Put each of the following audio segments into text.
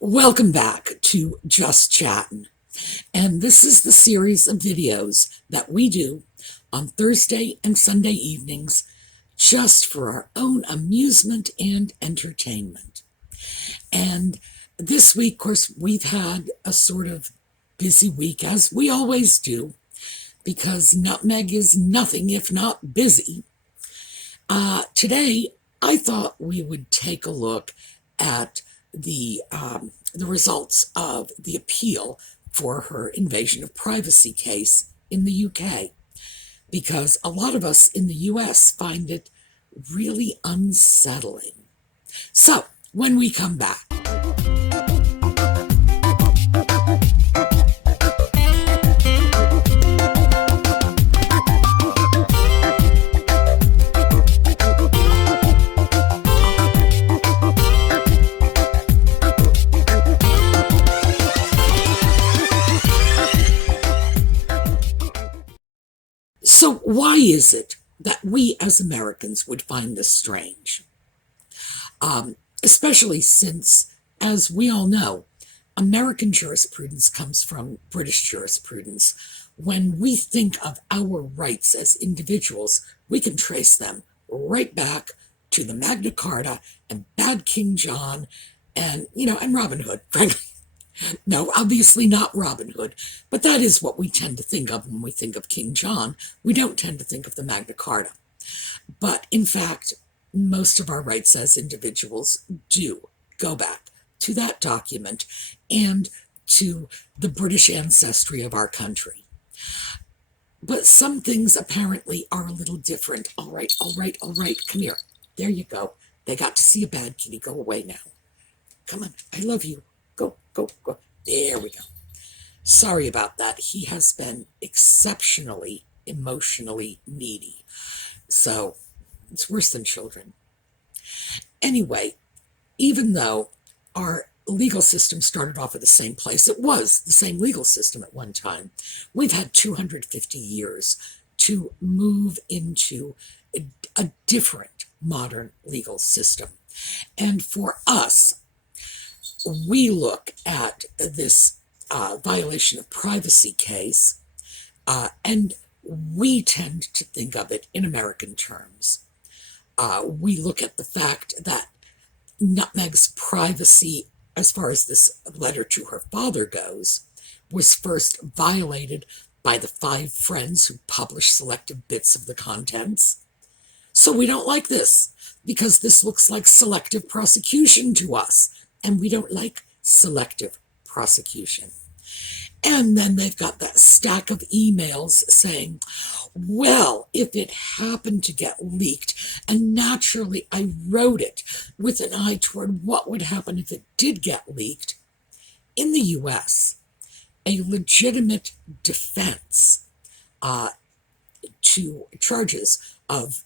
Welcome back to Just Chattin'. And this is the series of videos that we do on Thursday and Sunday evenings just for our own amusement and entertainment. And this week, of course, we've had a sort of busy week, as we always do, because Nutmeg is nothing if not busy. Today, I thought we would take a look at the results of the appeal for her invasion of privacy case in the UK, because a lot of us in the US find it really unsettling. So, when we come back. So why is it that we as Americans would find this strange? Especially since, as we all know, American jurisprudence comes from British jurisprudence. When we think of our rights as individuals, we can trace them right back to the Magna Carta and Bad King John and Robin Hood, frankly. No, obviously not Robin Hood, but that is what we tend to think of when we think of King John. We don't tend to think of the Magna Carta. But in fact, most of our rights as individuals do go back to that document and to the British ancestry of our country. But some things apparently are a little different. All right, come here. There you go. They got to see a bad kitty. Go away now. Come on, I love you. Go. There we go. Sorry about that. He has been exceptionally emotionally needy. So it's worse than children. Anyway, even though our legal system started off at the same place, it was the same legal system at one time, we've had 250 years to move into a different modern legal system. And for us, we look at this violation of privacy case, and we tend to think of it in American terms. We look at the fact that Nutmeg's privacy, as far as this letter to her father goes, was first violated by the 5 friends who published selective bits of the contents. So we don't like this, because this looks like selective prosecution to us. And we don't like selective prosecution. And then they've got that stack of emails saying, well, if it happened to get leaked, and naturally I wrote it with an eye toward what would happen if it did get leaked. In the US, a legitimate defense to charges of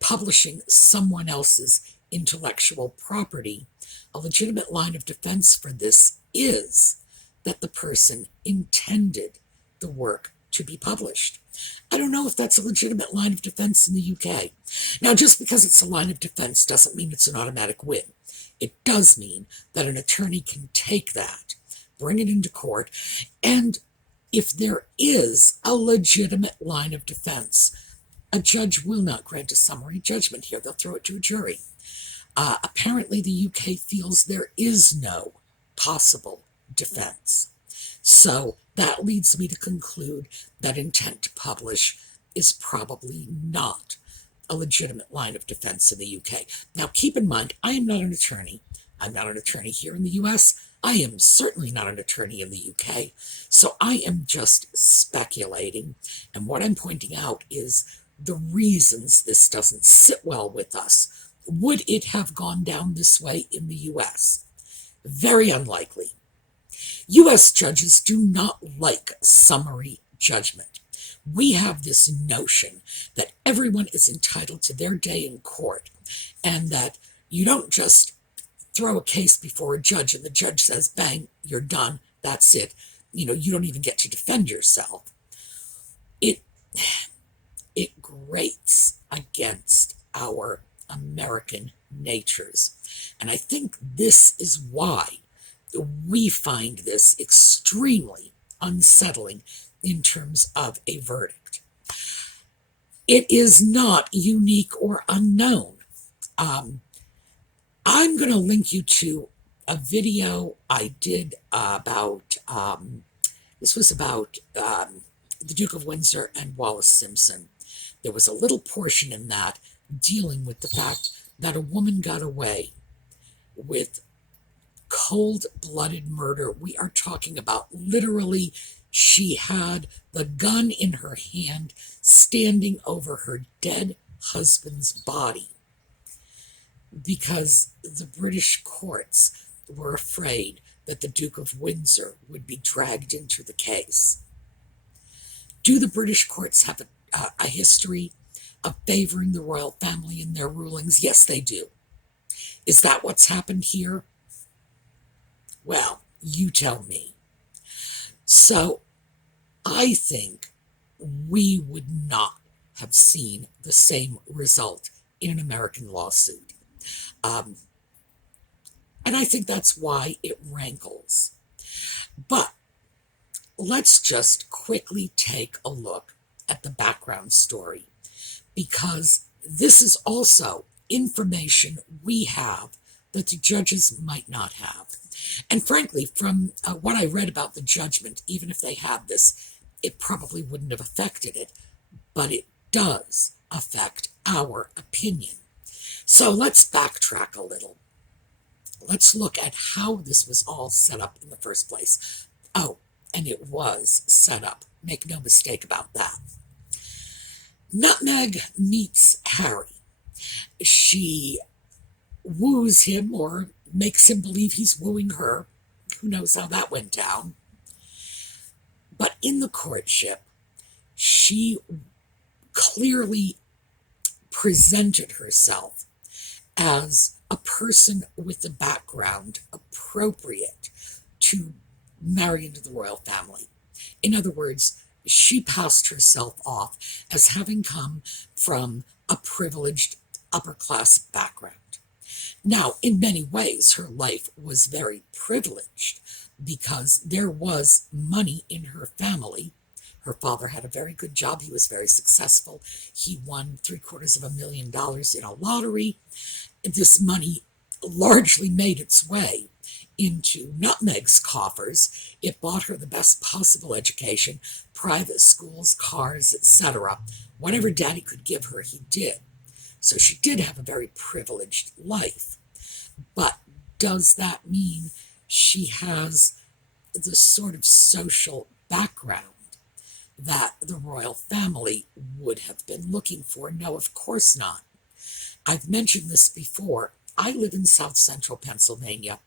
publishing someone else's intellectual property, a legitimate line of defense for this is that the person intended the work to be published. I don't know if that's a legitimate line of defense in the UK. Now, just because it's a line of defense doesn't mean it's an automatic win. It does mean that an attorney can take that, bring it into court, and if there is a legitimate line of defense, a judge will not grant a summary judgment here. They'll throw it to a jury. Apparently, the UK feels there is no possible defense. So that leads me to conclude that intent to publish is probably not a legitimate line of defense in the UK. Now, keep in mind, I am not an attorney. I'm not an attorney here in the US. I am certainly not an attorney in the UK. So I am just speculating. And what I'm pointing out is the reasons this doesn't sit well with us. Would it have gone down this way in the US? Very unlikely. US judges do not like summary judgment. We have this notion that everyone is entitled to their day in court, and that you don't just throw a case before a judge and the judge says, bang, you're done, that's it. You don't even get to defend yourself. It grates against our American natures. And I think this is why we find this extremely unsettling in terms of a verdict. It is not unique or unknown. I'm going to link you to a video I did about, this was about the Duke of Windsor and Wallace Simpson. There was a little portion in that dealing with the fact that a woman got away with cold-blooded murder. We are talking about literally she had the gun in her hand standing over her dead husband's body because the British courts were afraid that the Duke of Windsor would be dragged into the case. Do the British courts have a history of favoring the royal family in their rulings? Yes, they do. Is that what's happened here? Well, you tell me. So I think we would not have seen the same result in an American lawsuit. And I think that's why it rankles. But let's just quickly take a look at the background story, because this is also information we have that the judges might not have. And frankly, from what I read about the judgment, even if they had this, it probably wouldn't have affected it, but it does affect our opinion. So let's backtrack a little. Let's look at how this was all set up in the first place. Oh, and it was set up. Make no mistake about that. Nutmeg meets Harry. She woos him or makes him believe he's wooing her. Who knows how that went down? But in the courtship, she clearly presented herself as a person with a background appropriate to marry into the royal family. In other words, she passed herself off as having come from a privileged upper-class background. Now, in many ways, her life was very privileged because there was money in her family. Her father had a very good job. He was very successful. He won $750,000 in a lottery. This money largely made its way into Nutmeg's coffers. It bought her the best possible education, private schools, cars, etc. Whatever Daddy could give her, he did. So she did have a very privileged life. But does that mean she has the sort of social background that the royal family would have been looking for? No, of course not. I've mentioned this before. I live in South Central Pennsylvania.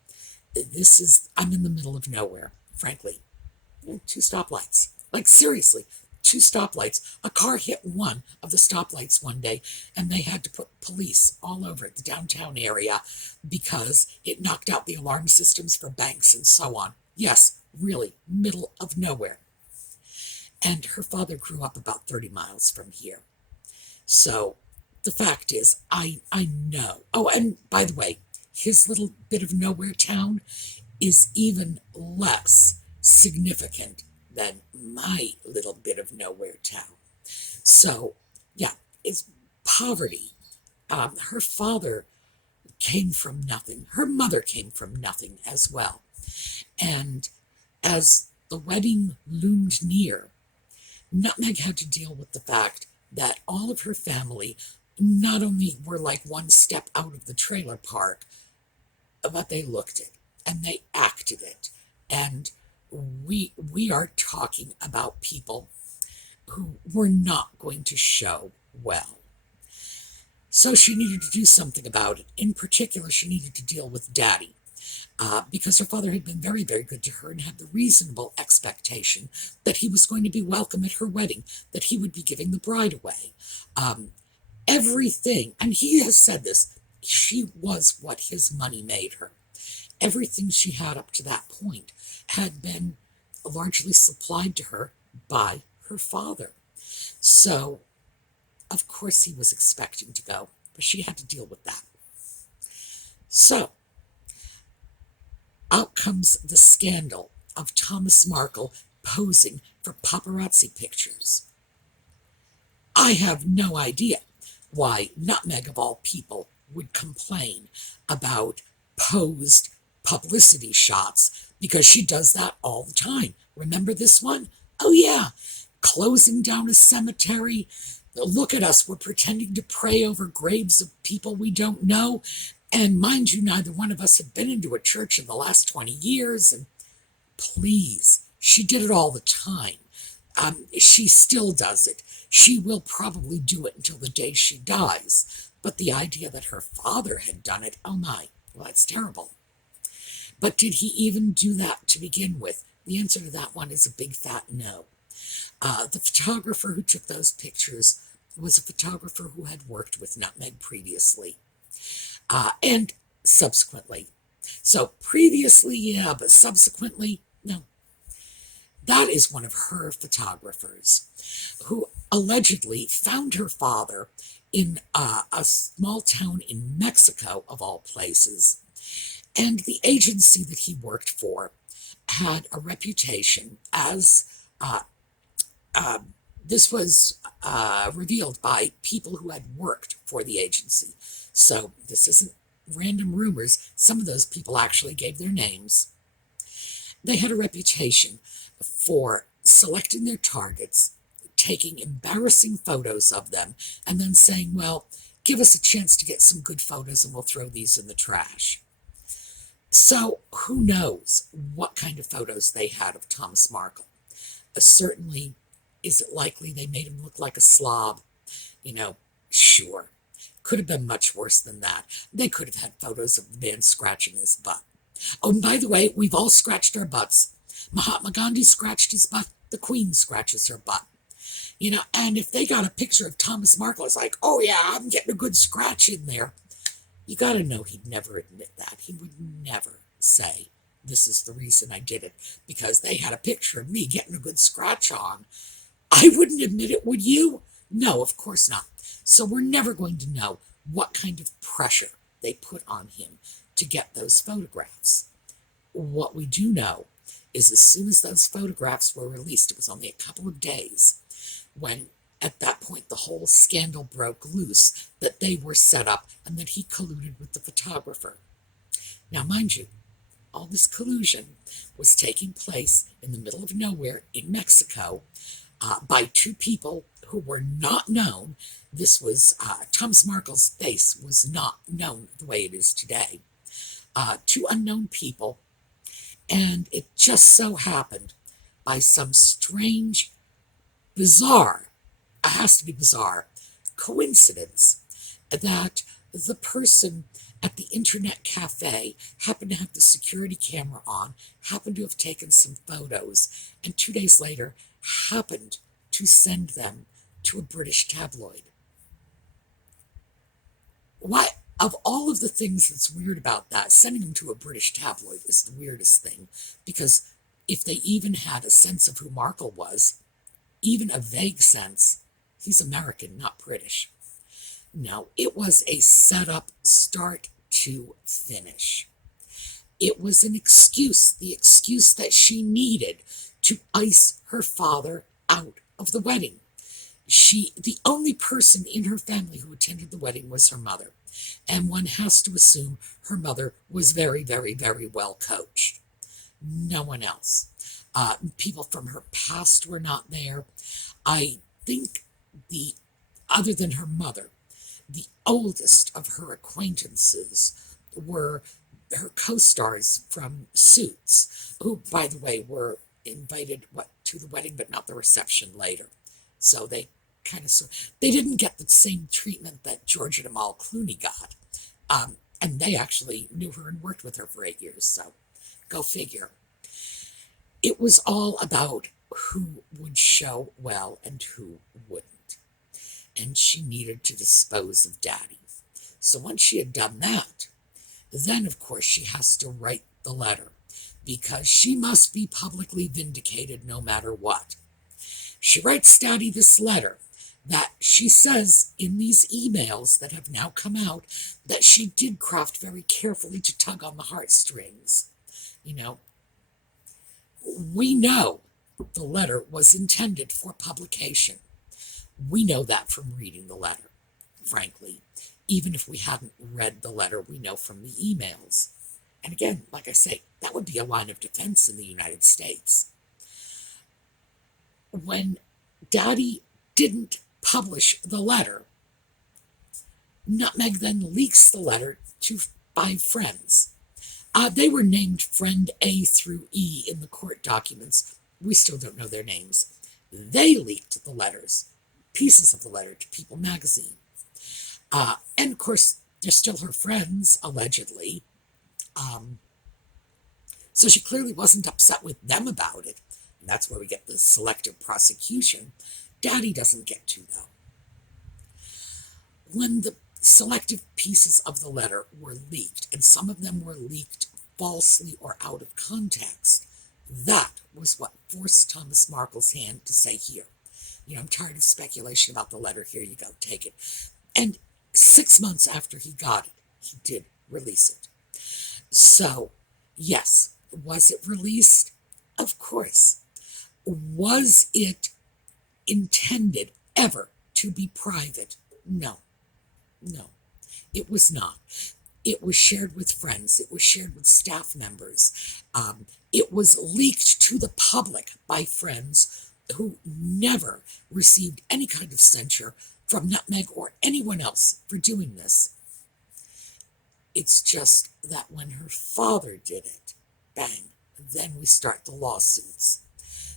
I'm in the middle of nowhere, frankly. 2 stoplights. Like, seriously, 2 stoplights. A car hit one of the stoplights one day, and they had to put police all over the downtown area because it knocked out the alarm systems for banks and so on. Yes, really, middle of nowhere. And her father grew up about 30 miles from here. So the fact is, I know. Oh, and by the way, his little bit of nowhere town is even less significant than my little bit of nowhere town. So, yeah, it's poverty. Her father came from nothing. Her mother came from nothing as well. And as the wedding loomed near, Nutmeg had to deal with the fact that all of her family not only were like one step out of the trailer park, but they looked it and they acted it. And we are talking about people who were not going to show well. So she needed to do something about it. In particular, she needed to deal with Daddy. Because her father had been very, very good to her and had the reasonable expectation that he was going to be welcome at her wedding, that he would be giving the bride away. Everything, and he has said this, she was what his money made her. Everything she had up to that point had been largely supplied to her by her father. So, of course he was expecting to go, but she had to deal with that. So, out comes the scandal of Thomas Markle posing for paparazzi pictures. I have no idea why Nutmeg, of all people, would complain about posed publicity shots, because she does that all the time. Remember this one? Oh yeah, closing down a cemetery. Look at us, we're pretending to pray over graves of people we don't know. And mind you, neither one of us have been into a church in the last 20 years. And please, she did it all the time. She still does it. She will probably do it until the day she dies. But the idea that her father had done it, oh my, well, that's terrible. But did he even do that to begin with? The answer to that one is a big fat no. The photographer who took those pictures was a photographer who had worked with Nutmeg previously, and subsequently. So previously, yeah, but subsequently, no. That is one of her photographers who allegedly found her father in a small town in Mexico, of all places. And the agency that he worked for had a reputation, as this was revealed by people who had worked for the agency. So this isn't random rumors. Some of those people actually gave their names. They had a reputation for selecting their targets, taking embarrassing photos of them, and then saying, well, give us a chance to get some good photos and we'll throw these in the trash. So who knows what kind of photos they had of Thomas Markle. Certainly, is it likely they made him look like a slob? You know, sure. Could have been much worse than that. They could have had photos of the man scratching his butt. Oh, and by the way, we've all scratched our butts. Mahatma Gandhi scratched his butt. The Queen scratches her butt. You know, and if they got a picture of Thomas Markle, it's like, oh yeah, I'm getting a good scratch in there. You got to know he'd never admit that. He would never say, this is the reason I did it, because they had a picture of me getting a good scratch on. I wouldn't admit it, would you? No, of course not. So we're never going to know what kind of pressure they put on him to get those photographs. What we do know is as soon as those photographs were released, it was only a couple of days, when at that point the whole scandal broke loose, that they were set up and that he colluded with the photographer. Now, mind you, all this collusion was taking place in the middle of nowhere in Mexico by two people who were not known. This was, Thomas Markle's face was not known the way it is today. Two unknown people, and it just so happened, by some strange, bizarre, it has to be bizarre, coincidence, that the person at the internet cafe happened to have the security camera on, happened to have taken some photos, and 2 days later happened to send them to a British tabloid. Why, of all of the things that's weird about that, sending them to a British tabloid is the weirdest thing, because if they even had a sense of who Markle was, even a vague sense, he's American, not British. No, it was a setup start to finish. It was an excuse, the excuse that she needed to ice her father out of the wedding. The only person in her family who attended the wedding was her mother. And one has to assume her mother was very, very, very well coached. No one else. People from her past were not there. I think other than her mother, the oldest of her acquaintances were her co-stars from Suits, who, by the way, were invited to the wedding, but not the reception later. So they they didn't get the same treatment that George and Amal Clooney got. And they actually knew her and worked with her for 8 years, so go figure. It was all about who would show well and who wouldn't. And she needed to dispose of Daddy. So once she had done that, then of course she has to write the letter, because she must be publicly vindicated no matter what. She writes Daddy this letter that she says in these emails that have now come out that she did craft very carefully to tug on the heartstrings. You know, we know the letter was intended for publication. We know that from reading the letter, frankly. Even if we hadn't read the letter, we know from the emails. And again, like I say, that would be a line of defense in the United States. When Daddy didn't publish the letter, Nutmeg then leaks the letter to 5 friends. They were named friend A through E in the court documents. We still don't know their names. They leaked the letters, pieces of the letter, to People magazine. And of course, they're still her friends, allegedly. So she clearly wasn't upset with them about it. And that's where we get the selective prosecution. Daddy doesn't get to, though. When the selective pieces of the letter were leaked, and some of them were leaked falsely or out of context, that was what forced Thomas Markle's hand to say, here, I'm tired of speculation about the letter, here you go, take it. And 6 months after he got it, he did release it. So, yes, was it released? Of course. Was it intended ever to be private? No. It was not. It was shared with friends. It was shared with staff members. It was leaked to the public by friends who never received any kind of censure from Nutmeg or anyone else for doing this. It's just that when her father did it, bang, then we start the lawsuits.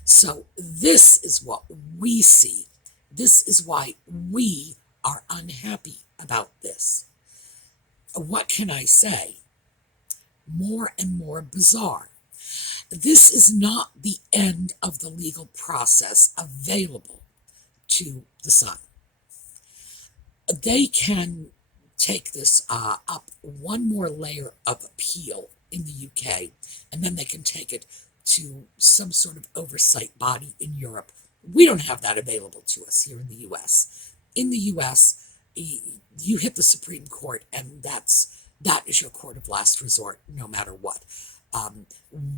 So this is what we see. This is why we are unhappy about this. What can I say? More and more bizarre. This is not the end of the legal process available to the Sun. They can take this up one more layer of appeal in the UK, and then they can take it to some sort of oversight body in Europe. We don't have that available to us here in the US. In the US, you hit the Supreme Court, and that is your court of last resort, no matter what.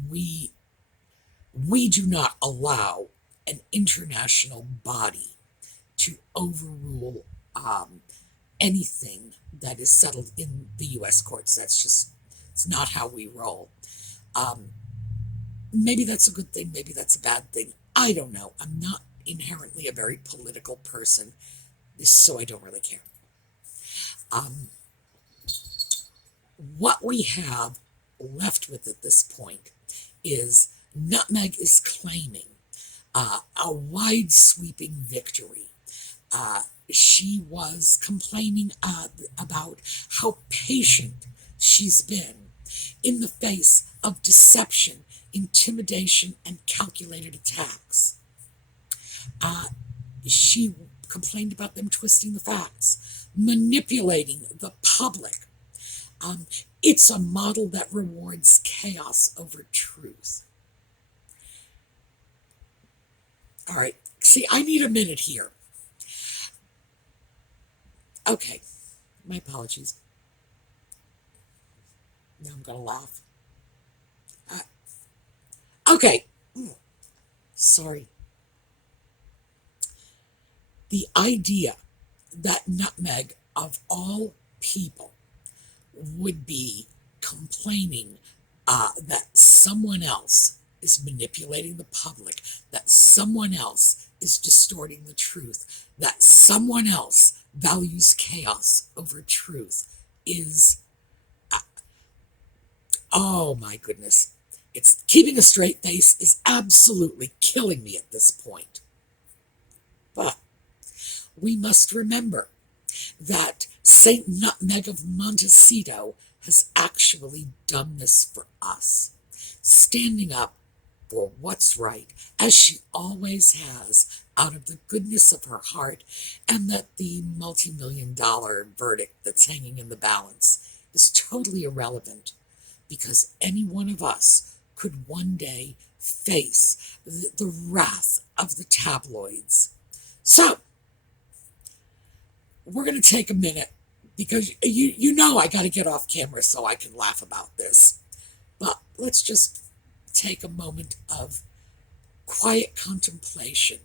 We do not allow an international body to overrule anything that is settled in the U.S. courts. It's not how we roll. Maybe that's a good thing, maybe that's a bad thing. I don't know. I'm not inherently a very political person, so I don't really care. What we have left with at this point is Nutmeg is claiming a wide-sweeping victory. She was complaining about how patient she's been in the face of deception, intimidation, and calculated attacks. She complained about them twisting the facts, manipulating the public. It's a model that rewards chaos over truth. All right, see, I need a minute here. Okay, my apologies. Now I'm going to laugh. Okay, sorry. The idea that Nutmeg, of all people, would be complaining that someone else is manipulating the public, that someone else is distorting the truth, that someone else values chaos over truth is, oh my goodness. It's keeping a straight face is absolutely killing me at this point. But we must remember that Saint Nutmeg of Montecito has actually done this for us, standing up for what's right, as she always has, out of the goodness of her heart, and that the multi-million-dollar verdict that's hanging in the balance is totally irrelevant, because any one of us could one day face the wrath of the tabloids. So, we're going to take a minute, because you know I got to get off camera so I can laugh about this. But let's just take a moment of quiet contemplation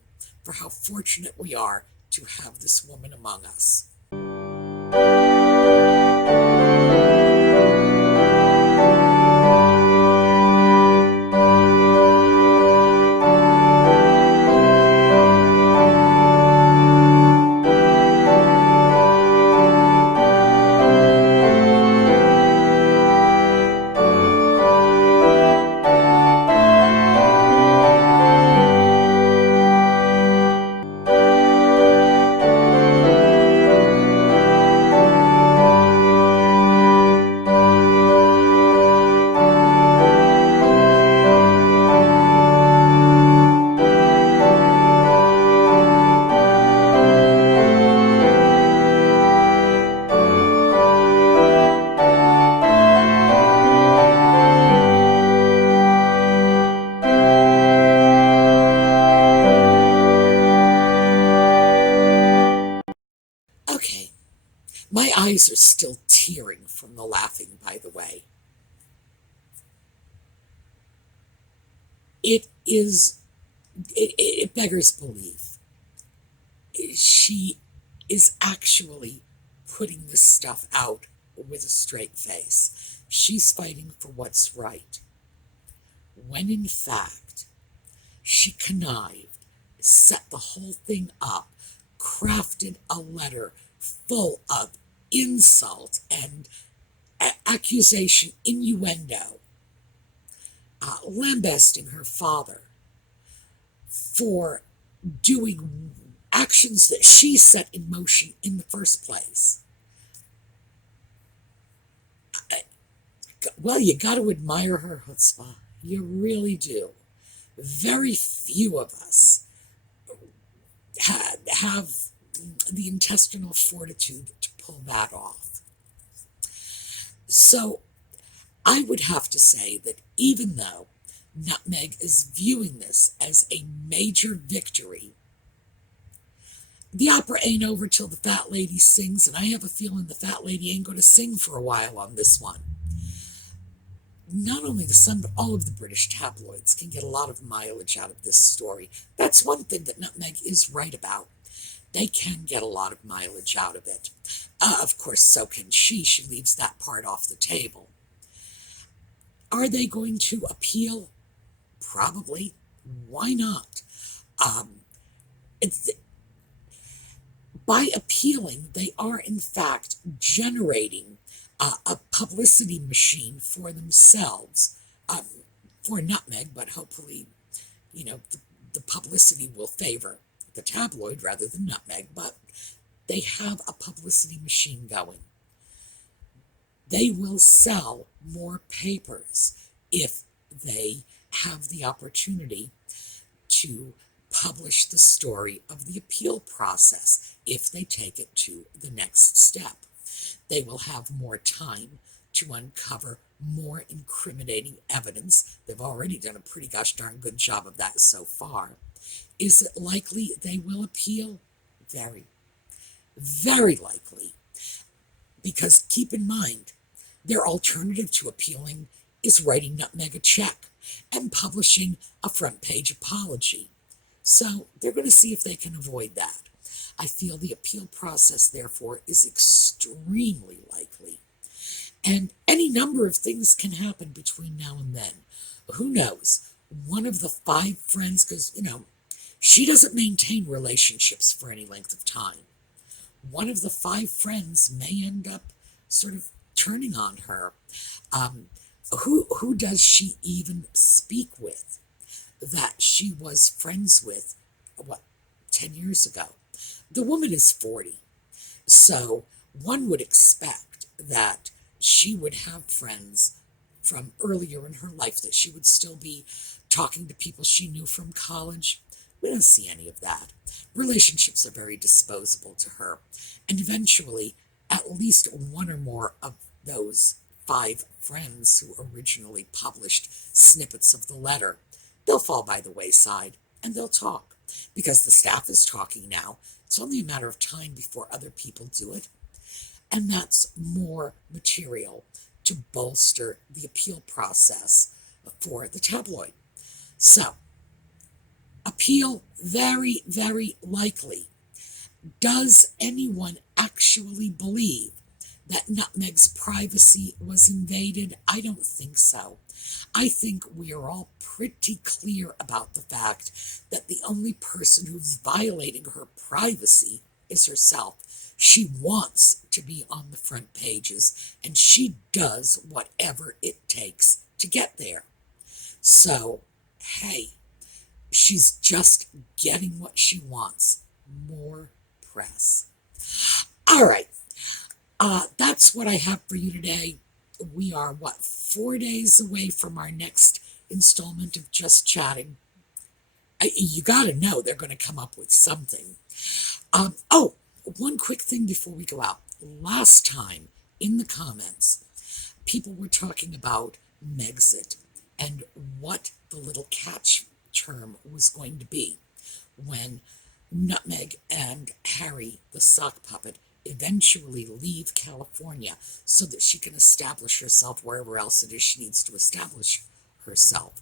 for how fortunate we are to have this woman among us. Okay, my eyes are still tearing from the laughing, by the way. It beggars belief. She is actually putting this stuff out with a straight face. She's fighting for what's right. When in fact, she connived, set the whole thing up, crafted a letter full of insult and accusation, innuendo, lambasting her father for doing actions that she set in motion in the first place. Well, you got to admire her chutzpah. You really do. Very few of us have the intestinal fortitude to pull that off. So I would have to say that even though Nutmeg is viewing this as a major victory, the opera ain't over till the fat lady sings, and I have a feeling the fat lady ain't going to sing for a while on this one. Not only the Sun, but all of the British tabloids can get a lot of mileage out of this story. That's one thing that Nutmeg is right about. They can get a lot of mileage out of it. Of course, so can she. She leaves that part off the table. Are they going to appeal? Probably. Why not? By appealing, they are in fact generating a publicity machine for themselves, for Nutmeg, but hopefully, the publicity will favor the tabloid rather than Nutmeg, but they have a publicity machine going. They will sell more papers if they have the opportunity to publish the story of the appeal process if they take it to the next step. They will have more time to uncover more incriminating evidence. They've already done a pretty gosh darn good job of that so far. Is it likely they will appeal? Very, very likely. Because keep in mind, their alternative to appealing is writing Nutmeg a check and publishing a front page apology. So they're going to see if they can avoid that. I feel the appeal process, therefore, is extremely likely. And any number of things can happen between now and then. Who knows? One of the 5 friends, because, she doesn't maintain relationships for any length of time. One of the 5 friends may end up sort of turning on her. Who does she even speak with that she was friends with, 10 years ago? The woman is 40, so one would expect that she would have friends from earlier in her life, that she would still be talking to people she knew from college. We don't see any of that. Relationships are very disposable to her, and eventually at least one or more of those 5 friends who originally published snippets of the letter, they'll fall by the wayside and they'll talk, because the staff is talking now. It's only a matter of time before other people do it, and that's more material to to bolster the appeal process for the tabloid. So, appeal very, very likely. Does anyone actually believe that Nutmeg's privacy was invaded? I don't think so. I think we are all pretty clear about the fact that the only person who's violating her privacy is herself. She wants to be on the front pages, and she does whatever it takes to get there. So, hey, she's just getting what she wants. More press. All right. That's what I have for you today. We are, 4 days away from our next installment of Just Chatting. You got to know they're going to come up with something. Oh, one quick thing before we go out. Last time in the comments, people were talking about Megxit and what the little catch term was going to be when Nutmeg and Harry, the sock puppet, eventually leave California so that she can establish herself wherever else it is she needs to establish herself.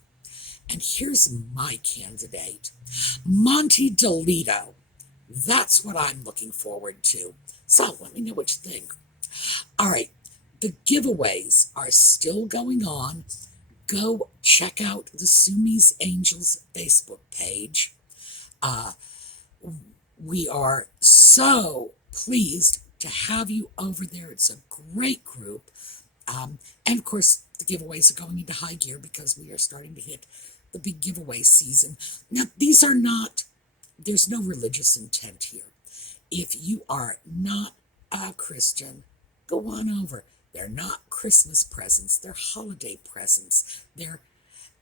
And here's my candidate, Monty DeLito. That's what I'm looking forward to. So let me know what you think. All right, the giveaways are still going on. Go check out the SueMe Angels Facebook page. We are so pleased to have you over there. It's a great group. And of course, the giveaways are going into high gear because we are starting to hit the big giveaway season. Now, these are not, there's no religious intent here. If you are not a Christian, go on over. They're not Christmas presents. They're holiday presents. They're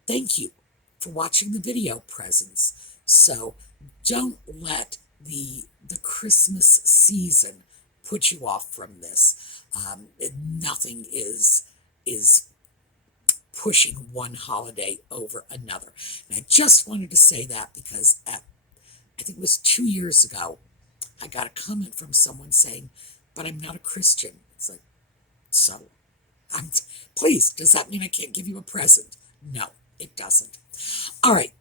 thank you for watching the video presents. So don't let the Christmas season put you off from this. Nothing is pushing one holiday over another. And I just wanted to say that because I think it was 2 years ago, I got a comment from someone saying, but I'm not a Christian. It's like, so, please, does that mean I can't give you a present? No, it doesn't. All right,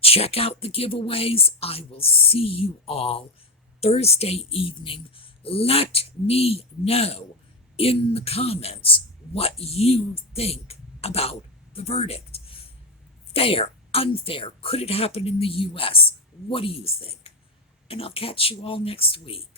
check out the giveaways. I will see you all Thursday evening. Let me know in the comments what you think about the verdict. Fair, unfair, could it happen in the U.S.? What do you think? And I'll catch you all next week.